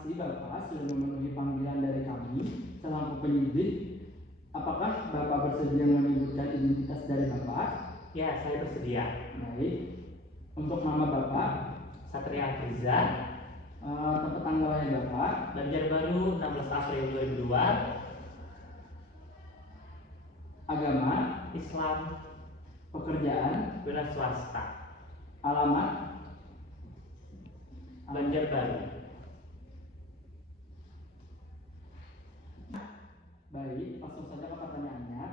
kasih Bapak sudah memenuhi panggilan dari kami selaku penyidik. Apakah Bapak bersedia menyebutkan identitas dari Bapak? Ya, saya bersedia. Baik. Untuk nama Bapak, Satria Afrizza, tempat tanggal lahir Bapak, Banjarbaru 16 April 2002, agama, Islam, pekerjaan, wira swasta, alamat, Banjarbaru. Baik, langsung saja ke pertanyaannya.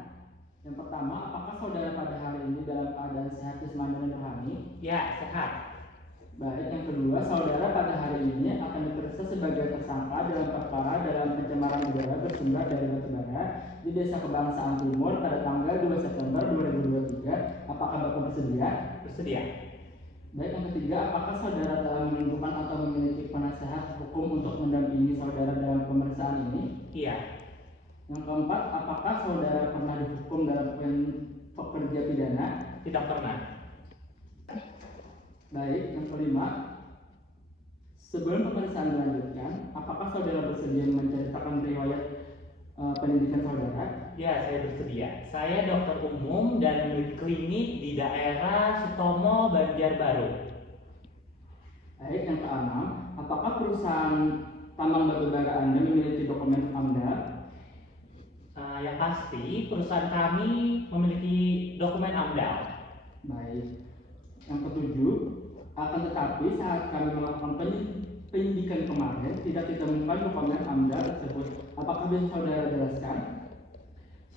Yang pertama, apakah saudara pada hari ini dalam keadaan sehat jasmani dan rohani? Ya, sehat. Baik, yang kedua, saudara pada hari ini akan diperiksa sebagai tersangka dalam perkara dalam pencemaran udara bersumber dari batu bara di Desa Kebangsaan Timur pada tanggal 2 September 2023. Apakah Bapak bersedia? Bersedia. Baik, yang ketiga, apakah saudara telah menentukan atau memiliki penasehat hukum untuk mendampingi saudara dalam pemeriksaan ini? Iya. Yang keempat, apakah saudara pernah dihukum dalam pekerja pidana? Tidak pernah. Baik, yang kelima, sebelum pemeriksaan dilanjutkan, apakah saudara bersedia menceritakan riwayat pendidikan saudara? Ya, saya bersedia. Saya dokter umum dan memiliki klinik di daerah Sutomo, Banjarbaru. Baik, yang keenam, apakah perusahaan tambang batubara Anda memiliki dokumen AMDAL? Yang pasti, perusahaan kami memiliki dokumen AMDAL. Baik. Yang ketujuh, akan tetapi saat kami melakukan penyidikan kemarin tidak ditemukan dokumen AMDAL tersebut. Apakah bisa saudara jelaskan?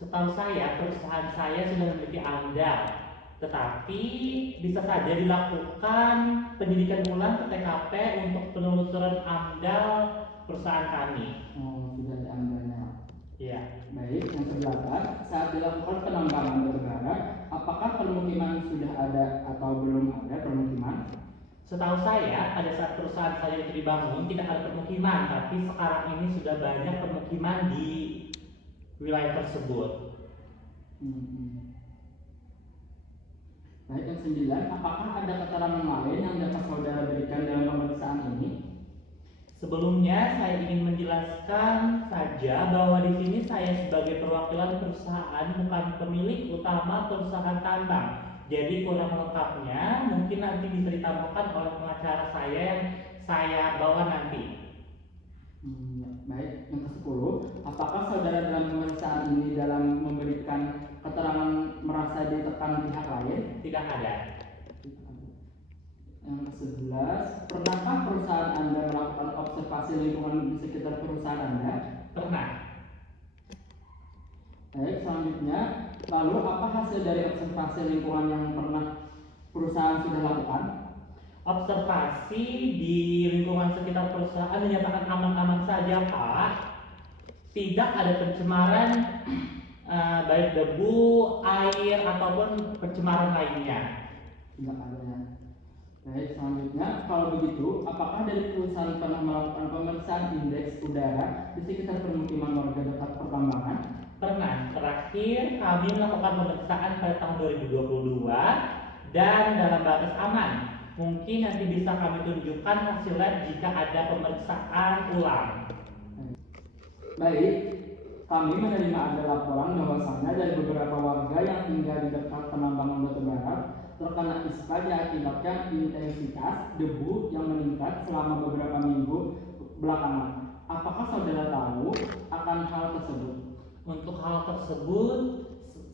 Setahu saya, perusahaan saya sudah memiliki AMDAL, tetapi bisa saja dilakukan penyidikan ulang ke TKP untuk penelusuran AMDAL perusahaan kami. Oh, sudah ada AMDAL-nya. Iya. Baik, yang kedelapan, saat dilakukan penambangan batubara, apakah permukiman sudah ada atau belum ada permukiman? Setahu saya, pada saat perusahaan saya itu dibangun tidak ada permukiman, tapi sekarang ini sudah banyak permukiman di wilayah tersebut. Baik, yang sembilan, apakah ada keterangan lain yang dapat saudara berikan dalam pemeriksaan ini? Sebelumnya saya ingin menjelaskan saja bahwa di sini saya sebagai perwakilan perusahaan bukan pemilik utama perusahaan tambang. Jadi kurang lengkapnya mungkin nanti bisa ditambahkan oleh pengacara saya yang saya bawa nanti. Baik, yang ke-10, apakah saudara dalam pemeriksaan ini dalam memberikan keterangan merasa ditekan pihak lain? Tidak ada. Yang ke-11, pernahkah perusahaan Anda melakukan observasi lingkungan di sekitar perusahaan Anda? Pernah. Baik, selanjutnya, lalu apa hasil dari observasi lingkungan yang pernah perusahaan sudah lakukan? Observasi di lingkungan sekitar perusahaan dinyatakan aman-aman saja, Pak. Tidak ada pencemaran baik debu, air ataupun pencemaran lainnya. Tidak ada. Baik, selanjutnya, kalau begitu, apakah dari perusahaan pernah melakukan pemeriksaan indeks udara di sekitar permukiman warga dekat pertambangan? Pernah. Terakhir kami melakukan pemeriksaan pada tahun 2022 dan dalam batas aman. Mungkin nanti bisa kami tunjukkan hasil lab jika ada pemeriksaan ulang. Baik, kami menerima ada laporan bahwasannya dari beberapa warga yang tinggal di dekat penambangan batubara terkena ispa diakibatkan intensitas debu yang meningkat selama beberapa minggu belakangan. Apakah saudara tahu akan hal tersebut? Untuk hal tersebut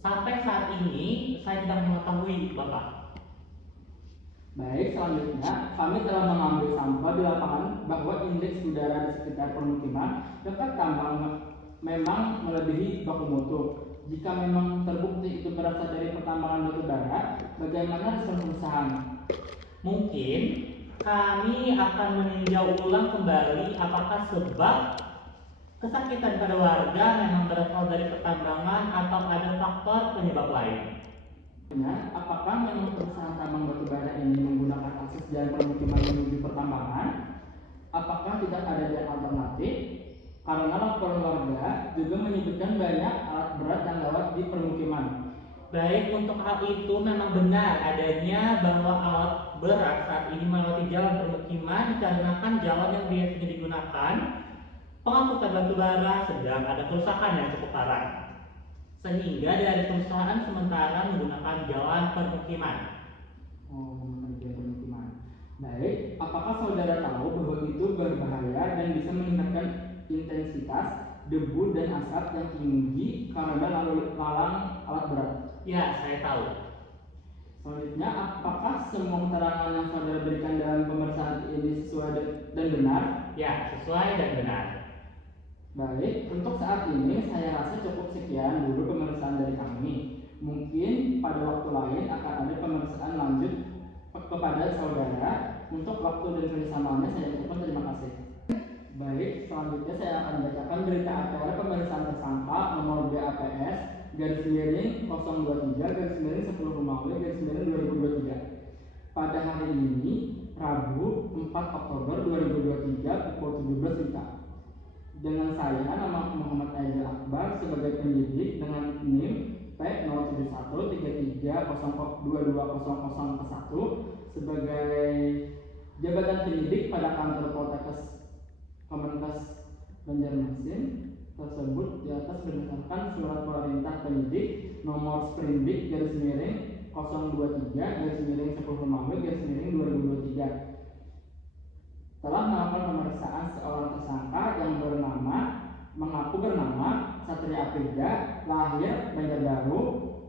sampai saat ini saya tidak mengetahui, Bapak. Baik, selanjutnya kami telah mengambil sampel di lapangan bahwa indeks udara di sekitar permukiman dekat tambang memang melebihi baku mutu. Jika memang terbukti itu berasal dari pertambangan batubara, bagaimana respon perusahaan? Mungkin kami akan meninjau ulang kembali apakah sebab kesakitan pada warga memang berasal dari pertambangan atau ada faktor penyebab lain. Apakah memang perusahaan tambang batubara ini menggunakan akses jalan permukiman menuju pertambangan? Apakah tidak ada jalan alternatif? Karena laporan warga juga menyebutkan banyak alat berat yang lewat di permukiman. Baik, untuk hal itu memang benar adanya bahwa alat berat saat ini melewati jalan permukiman dikarenakan jalan yang biasanya digunakan pengangkutan batu bara sedang ada kerusakan yang cukup parah. Sehingga dari perusahaan sementara menggunakan jalan permukiman. Oh, menggunakan permukiman. Baik, apakah saudara tahu bahwa itu berbahaya dan bisa meningkatkan intensitas debu dan asap yang tinggi karena lalu lalang alat berat? Ya, saya tahu. Selanjutnya, apakah semua keterangan yang saudara berikan dalam pemeriksaan ini sesuai dan benar? Ya, sesuai dan benar. Baik, untuk saat ini saya rasa cukup sekian dulu pemeriksaan dari kami. Mungkin pada waktu lain akan ada pemeriksaan lanjut kepada saudara. Untuk waktu dan kebersamaannya saya ucapkan terima kasih. Baik, selanjutnya saya akan bacakan berita acara pemeriksaan tersangka nomor BAPS garis miring 023 garis miring 10 Romawi garis miring 2023. Pada hari ini, Rabu 4 Oktober 2023 pukul 17 WIB. Dengan saya, nama Muhammad Aizil Akbar sebagai penyidik dengan NIM P07133022001 sebagai jabatan penyidik pada kantor Poltekkes Kemenkes Banjarmasin tersebut di atas berdasarkan surat perintah penyidik nomor Sprindik garis miring 023 garis miring 10 Romawi garis miring 2023 telah melakukan pemeriksaan seorang tersangka yang mengaku bernama Satria Aprida, lahir Banjarbaru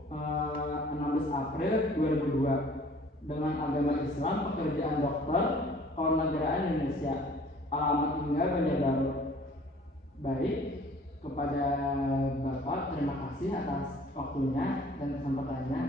16 April 2002, dengan agama Islam, pekerjaan dokter, kewarganegaraan Indonesia, alamat tinggal Banjarbaru. Baik, kepada Bapak terima kasih atas waktunya dan kesempatannya.